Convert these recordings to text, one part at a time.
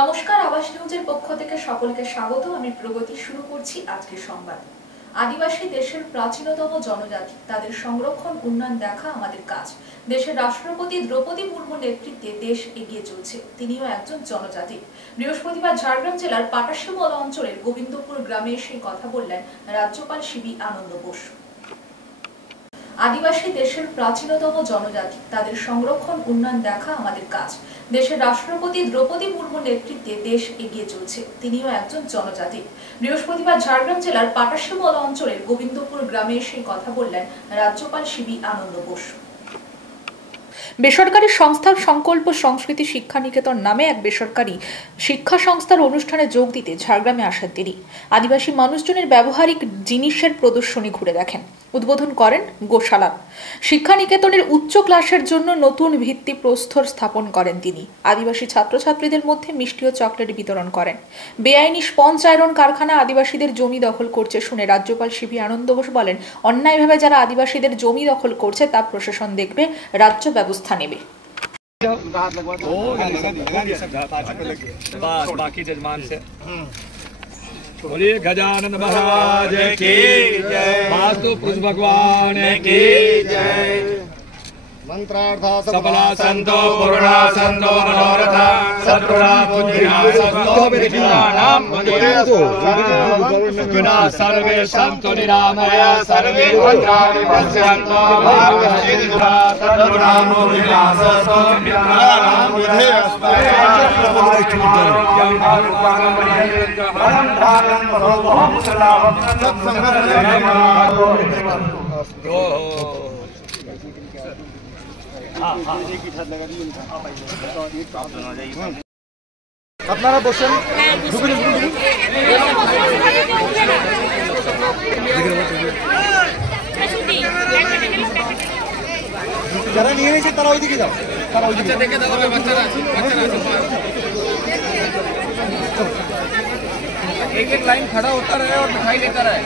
নমস্কার, আবাস নিউজের পক্ষ থেকে সকলকে স্বাগত। আমি প্রগতি। শুরু করছি আজকের সংবাদ। আদিবাসী দেশের প্রাচীনতম জনজাতি, তাদের সংরক্ষণ উন্নয়ন দেখা আমাদের কাজ। দেশের রাষ্ট্রপতি দ্রৌপদী মুর্মুর নেতৃত্বে দেশ এগিয়ে চলছে, তিনিও একজন জনজাতি। বৃহস্পতিবার ঝাড়গ্রাম জেলার পাটাশিমল অঞ্চলের গোবিন্দপুর গ্রামে এসে কথা বললেন রাজ্যপাল সিবি আনন্দ বোস। আদিবাসী দেশের প্রাচীনতম জনজাতি, তাদের সংরক্ষণ উন্নয়ন দেখা আমাদের কাজ। দেশের রাষ্ট্রপতি দ্রৌপদী মুর্মুর নেতৃত্বে দেশ এগিয়ে চলছে, তিনিও একজন জনজাতি। বৃহস্পতিবার ঝাড়গ্রাম জেলার পাটাশিমল অঞ্চলের গোবিন্দপুর গ্রামে এসে কথা বললেন রাজ্যপাল সিবি আনন্দ বোস। বেসরকারি সংস্থা সংকল্প সংস্কৃতি শিক্ষা নিকেতন নামে এক বেসরকারি শিক্ষা সংস্থার অনুষ্ঠানে যোগ দিতে ঝাড়গ্রামে আসেন তিনি। আদিবাসী মানুষজনের ব্যবহারিক জিনিসের প্রদর্শনী ঘুরে দেখেন, উদ্বোধন করেন গোশালা। শিক্ষা নিকেতনের উচ্চ ক্লাসের জন্য নতুন ভিত্তিপ্রস্তর স্থাপন করেন তিনি। আদিবাসী ছাত্রছাত্রীদের মধ্যে মিষ্টি ও চকলেট বিতরণ করেন। বেআইনি স্পঞ্জ আয়রন কারখানা আদিবাসীদের জমি দখল করছে শুনে রাজ্যপাল সিবি আনন্দ বোস বলেন, অন্যায়ভাবে যারা আদিবাসীদের জমি দখল করছে তা প্রশাসন দেখবে, রাজ্য ব্যবস্থা নেবে। बोलिए गजानन महाराज की जय, वास्तु पुरुष भगवान की जय। मंत्रार्था सबला संतो पूर्णा संतो मनोरथा सद्गुणा बुद्धिना संतो विद्यानां गुणा सर्वे संतो निरामय सर्वे भद्राणि पश्यन्तो भागवत सद्गुणा बुद्धिना संतो विद्यानां আপনারা বসেন। যারা নিয়ে নিয়েছে তারা ওইদিকে যাও, তারা ওইদিকে দেখে দাও। বাচ্চারা एक एक लाइन खड़ा होता रहे और मिठाई लेकर आए।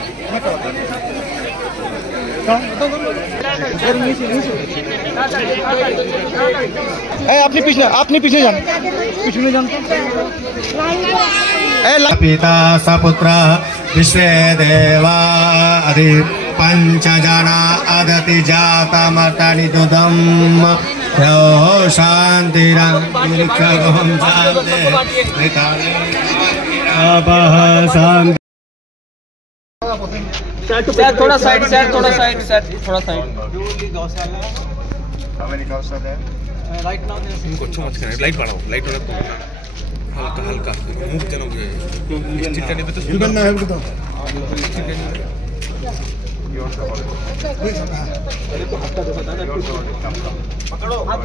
अपनी पीछे जान, पीछे जान। पिता सपुत्र विश्वे देवा आदि पंचजना अदति जाता मर्तानि दुदम शांतिरं निरीक्षगं शांते सर थोड़ा साइड, सर थोड़ा साइड, सर थोड़ा साइड। राइट नाउ इनको अच्छा मत करना, लाइट बढ़ाओ, लाइट बढ़ाओ हल्का हल्का मुंह जनो स्टिक करने पे तो हिल बनना है तो अरे तो हफ्ता तो बता ना पकड़ो हाथ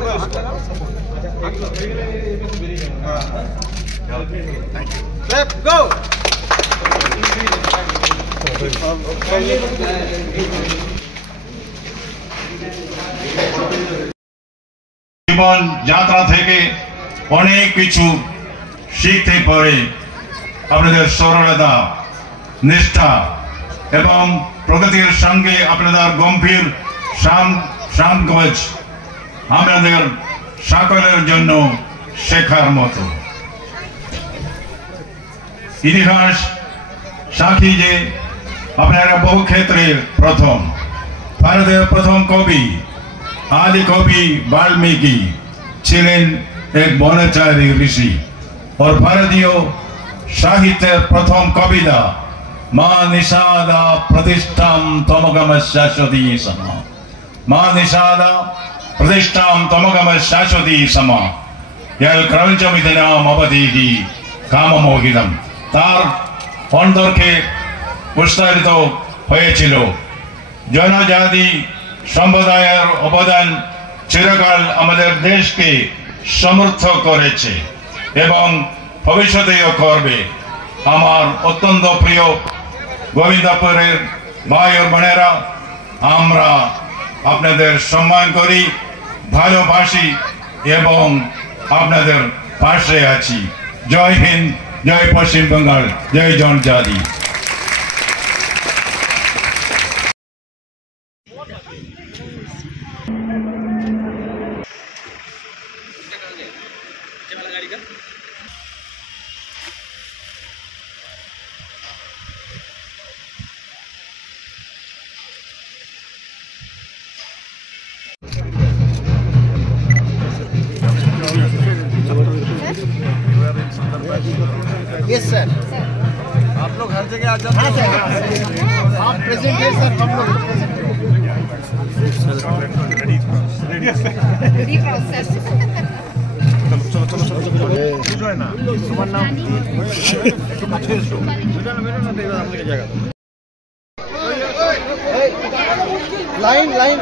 लेट्स गो। জীবন যাত্রা থেকে অনেক কিছু শিখতে পারে। আপনাদের সরলতা, নিষ্ঠা এবং প্রগতির সঙ্গে আপনাদের গম্ভীর সংকোচ আমাদের সকলের জন্য শেখার মতো। ইতিহাস সাক্ষী যে আপনারা বহু ক্ষেত্রে প্রথম। ভারতের প্রথম কবি आदि कवि वाल्मीकि छिलेन एक वनचारी ऋषि और भारतीय साहित्य प्रथम कविता मा निषादा प्रतिष्ठां तमगम शाश्वती सम, मा निषादा प्रतिष्ठां तमगम शाश्वती सम यल क्रौञ्चमिदनाम अवधीहि काममोहितम। तार অন্তরকে প্রসারিত হয়েছিল। জনজাতি সম্প্রদায়ের অবদান চিরকাল আমাদের দেশকে সমৃদ্ধ করেছে এবং ভবিষ্যতেও করবে। আমার অত্যন্ত প্রিয় গোবিন্দপুরের ভাই ও বোনেরা, আমরা আপনাদের সম্মান করি, ভালোবাসি এবং আপনাদের পাশে আছি। জয় হিন্দ, জয় পশ্চিম বঙ্গাল, জয় জনজাতি। सर आप लोग हर जगह आ जाते हाँ सर आप प्रेजेंट है सर हम लोग लाइन लाइन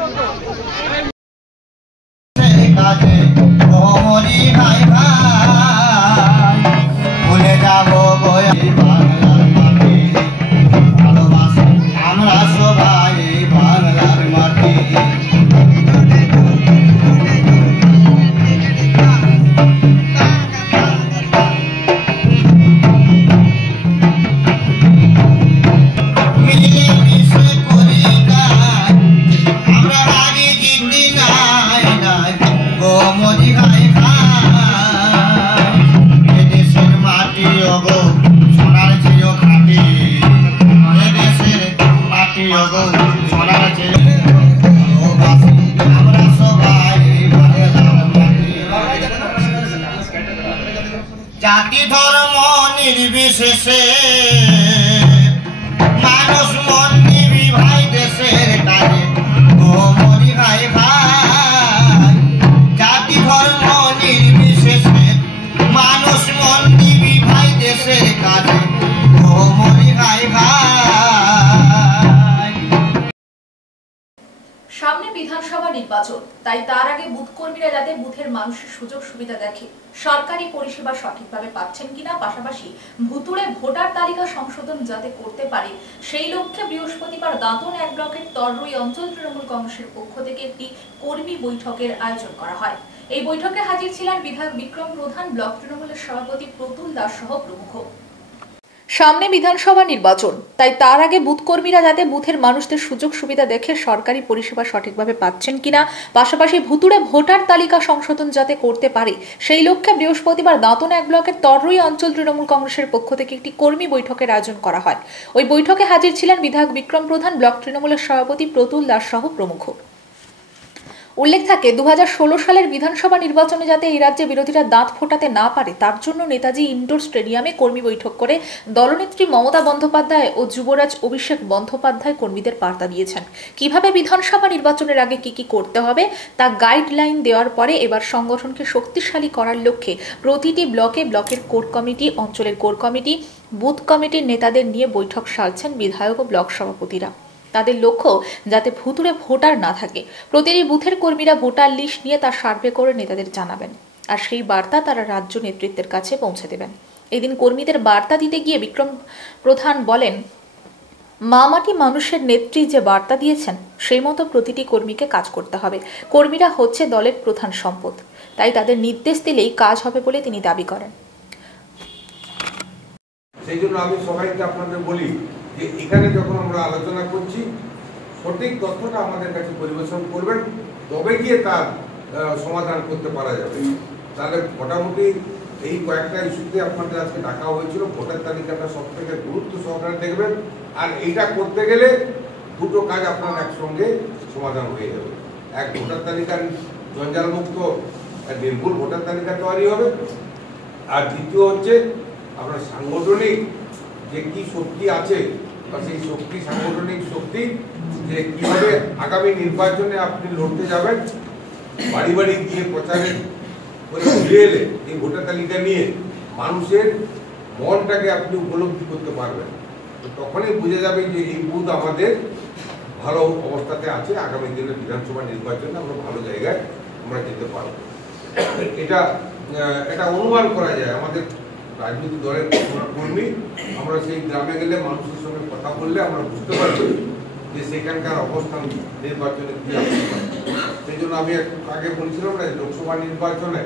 ভুলে যাবো বাংলার মাটি ভালোবাসি আমরা সবাই বাংলার মাটি মিলে মিশে করি কাজ আমরা হারি জিতি নাই নাই গো মরি খাই খাই এদেশের মাটি ওগো সোনার চেয়েও খাঁটি এদেশের মাটি ওগো সোনার চেয়ে ভালোবাসি আমরা সবাই বাংলার মাটি জাতি ধর্ম নির্বিশেষে মানুষ মন দিবি ভাই দেশের কাজে ও মরি ভাই ভাই জাতি ধর্ম নির্বিশেষে মানুষ মন দিবি ভাই দেশের কাজে ও মরি ভাই ভাই সামনে বিধানসভা নির্বাচন, তাই তার আগে বুথ কর্মীরা যাতে বুথের মানুষের সুযোগ সুবিধা দেখে, সরকারি পরিষেবা সঠিকভাবে পাচ্ছেন কিনা, পাশাপাশি ভুতুড়ে ভোটার তালিকা সংশোধন যাতে করতে পারে সেই লক্ষ্যে বৃহস্পতিবার দাঁতন 1 ব্লকের তররুই অঞ্চল তৃণমূল কংগ্রেসের পক্ষ থেকে একটি কর্মী বৈঠকের আয়োজন করা হয়। এই বৈঠকে হাজির ছিলেন বিধায়ক বিক্রম প্রধান, ব্লক তৃণমূলের সভাপতি প্রতুল দাস সহ প্রমুখ। সামনে বিধানসভা নির্বাচন, তাই তার আগে বুথ কর্মীরা যাতে বুথের মানুষদের সুযোগ সুবিধা দেখে সরকারি পরিষেবা সঠিকভাবে পাচ্ছেন কিনা, পাশাপাশি ভুতুড়ে ভোটার তালিকা সংশোধন যাতে করতে পারে সেই লক্ষ্যে বৃহস্পতিবার দাঁতন 1 ব্লকের তররুই অঞ্চল তৃণমূল কংগ্রেসের পক্ষ থেকে একটি কর্মী বৈঠকের আয়োজন করা হয়। ওই বৈঠকে হাজির ছিলেন বিধায়ক বিক্রম প্রধান, ব্লক তৃণমূলের সভাপতি প্রতুল দাস সহ প্রমুখ। উল্লেখ থাকে 2016 সালের বিধানসভা নির্বাচনে যাতে এই রাজ্যে বিরোধীরা দাঁত ফোটাতে না পারে তার জন্য নেতাজি ইনডোর স্টেডিয়ামে কর্মী বৈঠক করে দলনেত্রী মমতা বন্দ্যোপাধ্যায় ও যুবরাজ অভিষেক বন্দ্যোপাধ্যায় কর্মীদের বার্তা দিয়েছেন। কিভাবে বিধানসভা নির্বাচনের আগে কি করতে হবে তা গাইডলাইন দেওয়ার পরে এবার সংগঠনকে শক্তিশালী করার লক্ষ্যে প্রতিটি ব্লকের কোর কমিটি, অঞ্চলের কোর কমিটি, বুথ কমিটির নেতাদের নিয়ে বৈঠক সারছেন বিধায়ক ও ব্লক সভাপতিরা। তাদের লক্ষ্য যাতে ভুতুড়ে ভোটার না থাকে। প্রতিটি বুথের কর্মীরা ভোটার লিস্ট নিয়ে তা সার্ভে করে নেতাদের জানাবেন, আর সেই বার্তা তারা রাজ্য নেতৃত্বের কাছে পৌঁছে দেবেন। এদিন কর্মীদের বার্তা দিতে গিয়ে বিক্রম প্রধান বলেন, মা মাটি মানুষের নেত্রী যে বার্তা দিয়েছেন সেই মতো প্রতিটি কর্মীকে কাজ করতে হবে। কর্মীরা হচ্ছে দলের প্রধান সম্পদ, তাই তাদের নির্দেশ দিলেই কাজ হবে বলে তিনি দাবি করেন। সেই জন্য আমি সবাইকে আপনাদের বলি যে এখানে যখন আমরা আলোচনা করছি সঠিক তথ্যটা আমাদের কাছে পরিবেশন করবেন, তবে গিয়ে তার সমাধান করতে পারা যাবে। তাহলে মোটামুটি এই কয়েকটা ইস্যুতে আপনাদের আজকে ডাকা হয়েছিল। ভোটার তালিকাটা সব থেকে গুরুত্ব সহকারে দেখবেন, আর এইটা করতে গেলে দুটো কাজ আপনার একসঙ্গে সমাধান হয়ে যাবে। এক, ভোটার তালিকার জঞ্জালমুক্ত নির্ভুল ভোটার তালিকা তৈরি হবে, আর দ্বিতীয় হচ্ছে আপনার সাংগঠনিক যে কি শক্তি আছে বা সেই শক্তি, সাংগঠনিক শক্তি যে কিভাবে আগামী নির্বাচনে আপনি লড়তে যাবেন, বাড়ি বাড়ি গিয়ে প্রচারে করে ঘুরে এলে এই ভোটার তালিকা নিয়ে মানুষের মনটাকে আপনি উপলব্ধি করতে পারবেন। তো তখনই বুঝে যাবে যে এই বুথ আমাদের ভালো অবস্থাতে আছে, আগামী দিনে বিধানসভা নির্বাচনে আমরা ভালো জায়গায় আমরা যেতে পারব। এটা অনুমান করা যায়। আমাদের রাজনৈতিক দলের কর্মী আমরা সেই গ্রামে গেলে মানুষের সঙ্গে কথা বললে আমরা বুঝতে পারবো যে সেখানকার অবস্থান নির্বাচনে কি আছে। সেই জন্য আমি একটু আগে বলছিলাম না, লোকসভা নির্বাচনে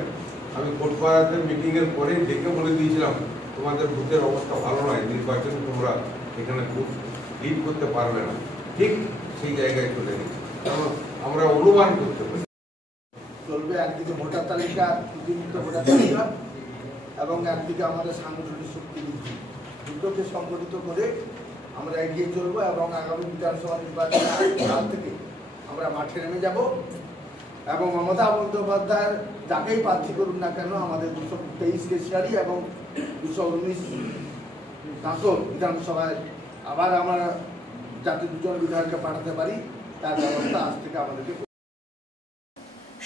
আমি কোটপাড়াতে মিটিংয়ের পরে ডেকে বলে দিয়েছিলাম তোমাদের বুথের অবস্থা ভালো নয়, নির্বাচনে তোমরা এখানে খুব লিড করতে পারবে না। ঠিক সেই জায়গায় চলে গেছে। আমরা অনুমান করতে পারি চলবে একদিকে ভোটার তালিকা, ত্রুটিমুক্ত ভোটার তালিকা, এবং একদিকে আমাদের সাংগঠনিক শক্তি বৃদ্ধি, দুটোকে সংগঠিত করে আমরা এগিয়ে চলবো এবং আগামী বিধানসভা নির্বাচনের আগ থেকে আমরা মাঠে নেমে যাব এবং মমতা বন্দ্যোপাধ্যায় যাকেই প্রার্থী করুন না কেন আমাদের 223 কেশিয়ারি এবং 219 তাকেও বিধানসভায় আবার আমরা যাতে দুজন বিধায়ককে পাঠাতে পারি তার ব্যবস্থা আজ থেকে আমাদেরকে।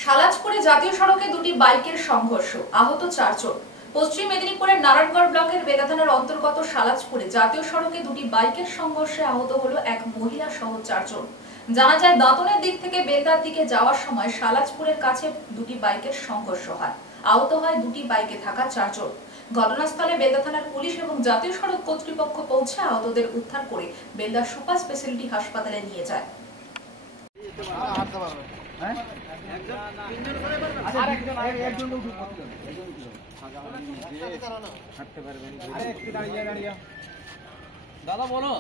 সালাজপুরে জাতীয় সড়কে দুটি বাইকের সংঘর্ষ, আহত 4 জন। পশ্চিম মেদিনীপুরের নারায়ণগড় ব্লকের বেদা থানার অন্তর্গত সালাজপুরে জাতীয় সড়কে দুটি বাইকের সংঘর্ষে আহত হলো এক মহিলা সহ 4 জন। জানা যায় দাঁতনের দিক থেকে বেলদার দিকে যাওয়ার সময় সালাজপুরের কাছে দুটি বাইকের সংঘর্ষ হয়। আহত হয় দুটি বাইকে থাকা 4 জন। ঘটনাস্থলে বেলদা থানার পুলিশ এবং জাতীয় সড়ক কর্তৃপক্ষ পৌঁছে আহতদের উদ্ধার করে বেলদা সুপার স্পেশালিটি হাসপাতালে নিয়ে যায়। দাদা বলো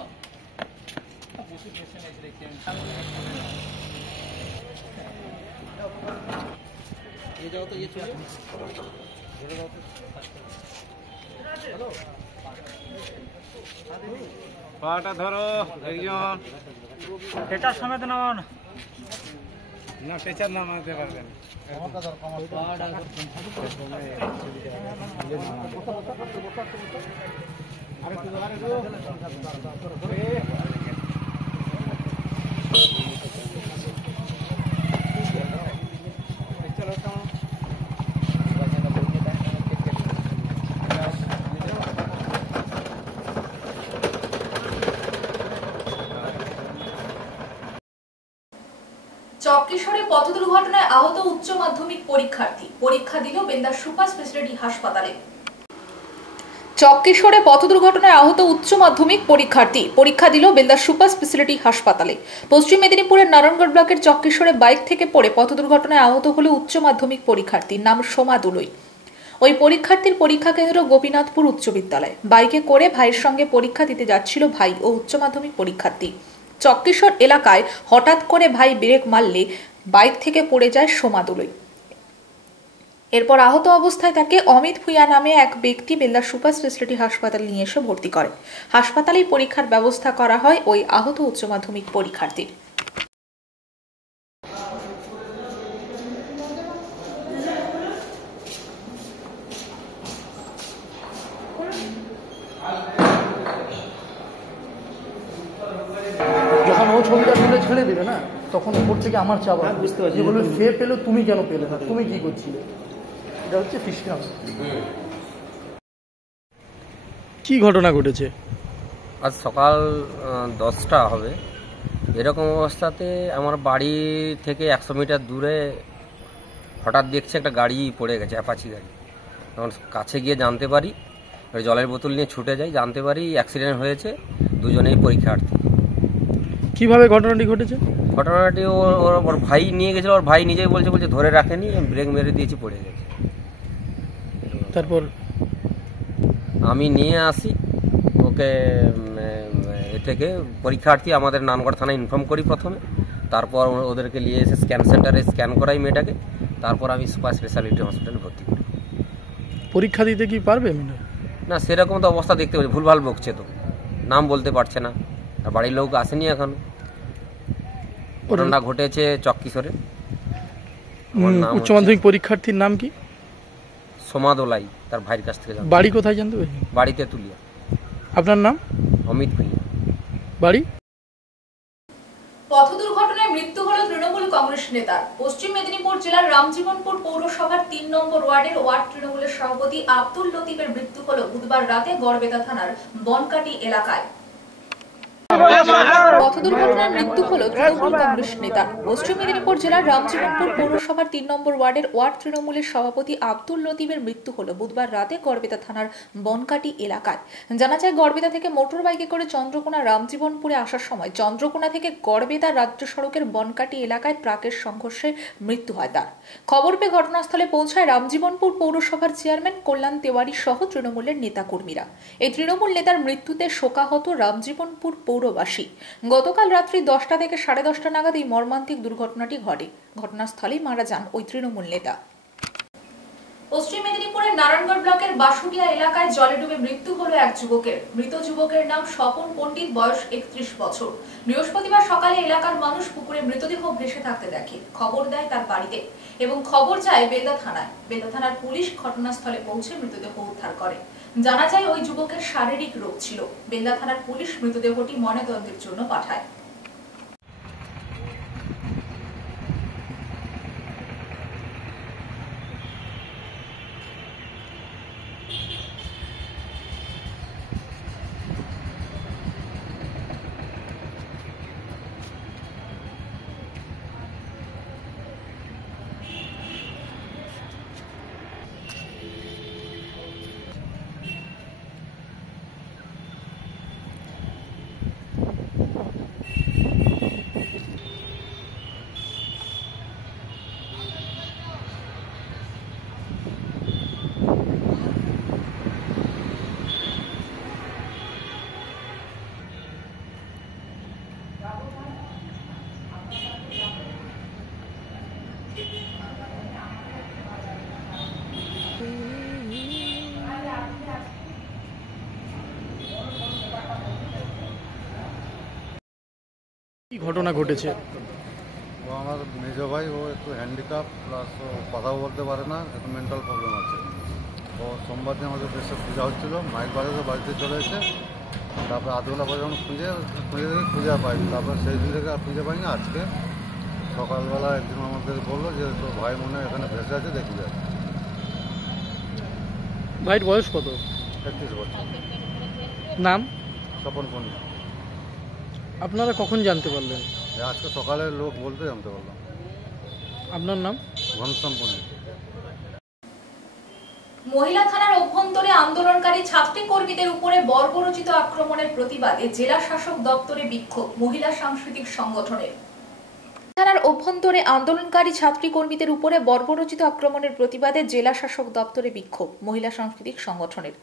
পাটা ধরো একজন টেচার সমেত নামান না টেচার নামাতে পারবেন চক্রেশ্বরে পথ দুর্ঘটনায় আহত উচ্চ মাধ্যমিক পরীক্ষার্থী, পরীক্ষা দিল বেলদা সুপার স্পেশালিটি হাসপাতালে। চক্রেশ্বরে পথ দুর্ঘটনায় আহত উচ্চ মাধ্যমিক পরীক্ষার্থী, পরীক্ষা দিল বেলদা সুপার স্পেশালিটি হাসপাতালে। পশ্চিম মেদিনীপুরের নারায়ণগড় ব্লকের চক্রেশ্বরে বাইক থেকে পড়ে পথ দুর্ঘটনায় আহত হলো উচ্চ মাধ্যমিক পরীক্ষার্থীর নাম সোমা দুলই। ওই পরীক্ষার্থীর পরীক্ষা কেন্দ্র গোপীনাথপুর উচ্চ বিদ্যালয়। বাইকে করে ভাইয়ের সঙ্গে পরীক্ষা দিতে যাচ্ছিল ভাই ও উচ্চ মাধ্যমিক পরীক্ষার্থী। চক্রেশ্বর এলাকায় হঠাৎ করে ভাই ব্রেক মারলে বাইক থেকে পড়ে যায় সোমা দুলই। এরপর আহত অবস্থায় তাকে অমিত ভূঁইয়া নামে এক ব্যক্তি বেলদা সুপার স্পেশালিটি হাসপাতালে নিয়ে এসে ভর্তি করে। হাসপাতালেই পরীক্ষার ব্যবস্থা করা হয় ওই আহত উচ্চ মাধ্যমিক পরীক্ষার্থীর। যখন ও ছবিটা তুলে ছেড়ে দিবে না, তখন উপর থেকে আমার চাপ বুঝতে পারছি, বলবে সে পেলো তুমি কেন পেলে না, তুমি কি করছিলে। এটা হচ্ছে সিস্টেম। কি ঘটনা ঘটেছে? আজ সকাল 10টা হবে, এরকম অবস্থাতে আমার বাড়ি থেকে 100 মিটার দূরে হঠাৎ দেখছি একটা গাড়ি পড়ে গেছে, অ্যাপাচি গাড়ি। তখন কাছে গিয়ে জানতে পারি, জলের বোতল নিয়ে ছুটে যাই, জানতে পারি অ্যাক্সিডেন্ট হয়েছে, দুজনেই পরীক্ষার্থী। কিভাবে ঘটনাটি ঘটেছে? ঘটনাটি ওর ভাই নিয়ে গেছিল, ওর ভাই নিজেই বলছে ধরে রাখেনি, ব্রেক মেরে দিয়েছি, পড়ে গেছে। তারপর আমি নিয়ে আসি ওকে এ থেকে, পরীক্ষার্থী আমাদের নানগড় থানায় ইনফর্ম করি প্রথমে, তারপর ওদেরকে নিয়ে এসে স্ক্যান সেন্টারে স্ক্যান করাই মেয়েটাকে, তারপর আমি সুপার স্পেশালিটি হসপিটালে ভর্তি করি। পরীক্ষা দিতে কি পারবে? না, সেরকম তো অবস্থা দেখতে পাচ্ছি, ভুলভাল বকছে, তো নাম বলতে পারছে না, আর বাড়ির লোক আসেনি এখন। ঘটনা ঘটেছে চক্রেশ্বরে। উচ্চ মাধ্যমিক পরীক্ষার্থীর নাম কি? সোমা দুলই, তার ভাইয়ের কাছ থেকে। বাড়ি কোথায় জানতে পারি? বাড়িতে তুলিয়া। আপনার নাম? অমিত ভূঁইয়া। বাড়ি? পথ দুর্ঘটনায় মৃত্যু হল তৃণমূল কংগ্রেস নেতার। পশ্চিম মেদিনীপুর জেলার রামজীবনপুর পৌরসভার 3 নম্বর ওয়ার্ডের ওয়ার্ড তৃণমূলের সভাপতি আব্দুল লতিফের মৃত্যু হল বুধবার রাতে গড়বেতা থানার বনকাটি এলাকায়। পথ দুর্ঘটনায় মৃত্যু হল তৃণমূল কংগ্রেস নেতার। পশ্চিম মেদিনীপুর জেলার রামজীবনপুর পৌরসভার 3 নম্বর ওয়ার্ডের ওয়ার্ড তৃণমূলের সভাপতি আব্দুল লতিফের মৃত্যু হল বুধবার রাতে গড়বেতা থানার বনকাটি এলাকায়। জানা যায়, গড়বেতা থেকে মোটর বাইকে করে চন্দ্রকোনা রামজীবনপুরে আসার সময় চন্দ্রকোনা থেকে গড়বেতা রাজ্য সড়কের বনকাটি এলাকায় ট্রাকের সংঘর্ষে মৃত্যু হয় তার। খবর পেয়ে ঘটনাস্থলে পৌঁছায় রামজীবনপুর পৌরসভার চেয়ারম্যান কল্যাণ তেওয়ারি সহ তৃণমূলের নেতাকর্মীরা। এই তৃণমূল নেতার মৃত্যুতে শোকাহত রামজীবনপুর পৌরবাসী। গতকাল রাত্রি 10টা থেকে 10:30 নাগাদ এই মর্মান্তিক দুর্ঘটনাটি ঘটে। ঘটনাস্থলেই মারা যান ওই তৃণমূল নেতা। পশ্চিম মেদিনীপুরের নারায়ণগড় ব্লকের বাসুটিয়া এলাকায় জলে ডুবে মৃত্যু হলো এক যুবকের। মৃত যুবকের নাম স্বপন পণ্ডিত, বয়স 31 বছর। বৃহস্পতিবার সকালে এলাকার মানুষ পুকুরে মৃতদেহ ভেসে থাকতে দেখে, খবর দেয় তার বাড়িতে এবং খবর যায় বেলদা থানায়। বেলদা থানার পুলিশ ঘটনাস্থলে পৌঁছে মৃতদেহ উদ্ধার করে। জানা যায় ওই যুবকের শারীরিক রোগ ছিল। বেলদা থানার পুলিশ মৃতদেহটি ময়নাতদন্তের জন্য পাঠায়। কি ঘটনা ঘটেছে? ও আমার মেজ ভাই, ও একটু হ্যান্ডিক্যাপ প্লাস ও কথাও বলতে পারে না, একটু মেন্টাল প্রবলেম আছে। ও সোমবার দিন আমাদের দেশে পূজা হচ্ছিল, মাইক বাজাতে বাড়িতে চলে এসে তারপরে আধবেলা পরে যখন খুঁজে পাইনি, তারপরে সেই দিন থেকে আর খুঁজে পাইনি। আজকে সকালবেলা একদিন আমাদের বললো যে তোর ভাই মনে হয় এখানে ভেসে আছে, দেখি যায়। ভাইয়ের বয়স কত? 31 বছর। নাম? স্বপন পণ্ডিত। আপনারা কখন জানতে পারলেন? আজকে সকালে লোক বলতে জানতে পারলাম। আপনার নাম? ঘনশ্যাম পণ্ডিত। মহিলা থানার অভ্যন্তরে আন্দোলনকারী ছাত্রী কর্মীদের উপরে বর্বরোচিত আক্রমণের প্রতিবাদে জেলা শাসক দপ্তরে বিক্ষোভ মহিলা সাংস্কৃতিক সংগঠনের। থানার অভ্যন্তরে আন্দোলনকারী ছাত্রী কর্মীদের উপরে বর্বরোচিত আক্রমণের প্রতিবাদে জেলা শাসক দপ্তরে বিক্ষোভ মহিলা সাংস্কৃতিক সংগঠনের।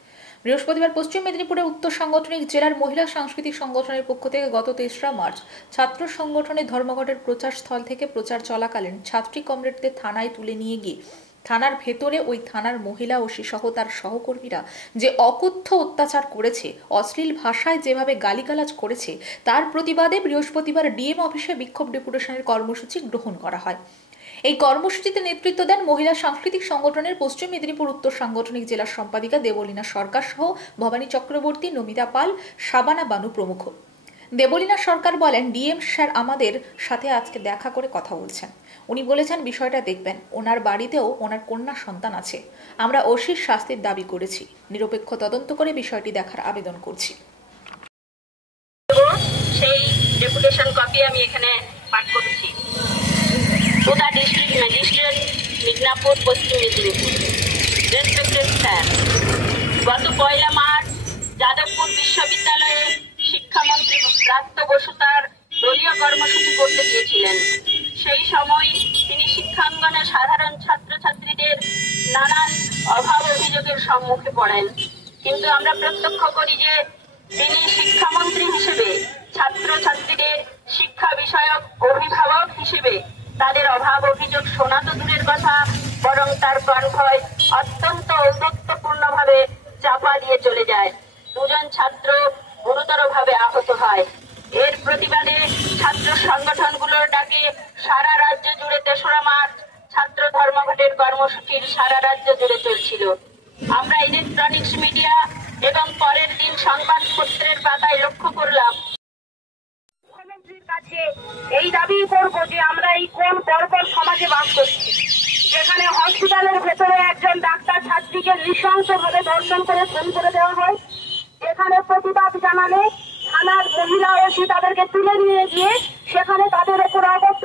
বৃহস্পতিবার পশ্চিম মেদিনীপুরের উত্তর সাংগঠনিক জেলার মহিলা সাংস্কৃতিক সংগঠনের পক্ষ থেকে গত ৩রা মার্চ ছাত্র সংগঠনের ধর্মঘটের প্রচার স্থল থেকে প্রচার চলাকালীন ছাত্রী কমরেডদের থানায় তুলে নিয়ে গিয়ে থানার ভেতরে ওই থানার মহিলা ওসি সহ তার সহকর্মীরা যে অকথ্য অত্যাচার করেছে, অশ্লীল ভাষায় যেভাবে গালিগালাজ করেছে, তার প্রতিবাদে বৃহস্পতিবার ডিএম অফিসে বিক্ষোভ ডেপুটেশনের কর্মসূচি গ্রহণ করা হয়। এই কর্মসূচিতে নেতৃত্ব দেন মহিলা সাংস্কৃতিক সংগঠনের পশ্চিম মেদিনীপুর উত্তর সাংগঠনিক জেলার সম্পাদিকা দেবলীনা সরকার সহ ভবানী চক্রবর্তী, নমিতা পাল, শাবানা বানু প্রমুখ। দেবলীনা সরকার বলেন, ডিএম স্যার আমাদের সাথে আজকে দেখা করে কথা বলছেন। উনি বলেছেন বিষয়টা দেখবেন, ওনার বাড়িতেও ওনার কন্যা সন্তান আছে। আমরা ওসির শাস্তির দাবি করেছি, নিরপেক্ষ তদন্ত করে বিষয়টি দেখার আবেদন করছি। সেই ডেপুটেশন কপি আমি এখানে পাঠ করছি। কোটা ডিস্ট্রিক্ট ম্যাজিস্ট্রেট, মিদনাপুর, পশ্চিম মেদিনীপুর। রেসপেক্টেড স্যার, গত 1 মার্চ যাদবপুর বিশ্ববিদ্যালয়ে শিক্ষামন্ত্রী ব্রাত্য বসু তার দলীয় কর্মসূচি করতে গিয়েছিলেন। সেই সময় তিনি শিক্ষাঙ্গনে সাধারণ ছাত্রছাত্রীদের নানান অভাব অভিযোগের সম্মুখে পড়েন। কিন্তু আমরা প্রত্যক্ষ করি যে তিনি শিক্ষামন্ত্রী হিসেবে ছাত্রছাত্রীদের শিক্ষা বিষয়ক অভিভাবক হিসেবে তাদের অভাব অভিযোগ শোনা তো দূরের কথা, বরং তার কনভয় অত্যন্ত ঔদ্ধত্যপূর্ণভাবে চাপা দিয়ে চলে যায়। 2 জন ছাত্র গুরুতরভাবে আহত হয়। এর প্রতিবাদে ছাত্র সংগঠনগুলোর ডাকে সারা রাজ্য জুড়ে 3রা মার্চ ছাত্র ধর্মঘটের কর্মসূচির সারা রাজ্য জুড়ে চলছিল। আমরা ইলেকট্রনিক্স মিডিয়া এবং পরের দিন সংবাদপত্রের পাতায় লক্ষ্য করলাম। মুখ্যমন্ত্রীর কাছে এই দাবি করব যে আমরা এই কোন বর্বর সমাজে বাস করছি, যেখানে হসপিটালের ভেতরে একজন ডাক্তার ছাত্রীকে নৃশংসভাবে ধর্ষণ করে খুন করে দেওয়া হয়, যেখানে প্রতিবাদ জানালে থানার মহিলা ওসি তাদেরকে তুলে নিয়ে গিয়ে সেখানে তাদের উপর অকথ্য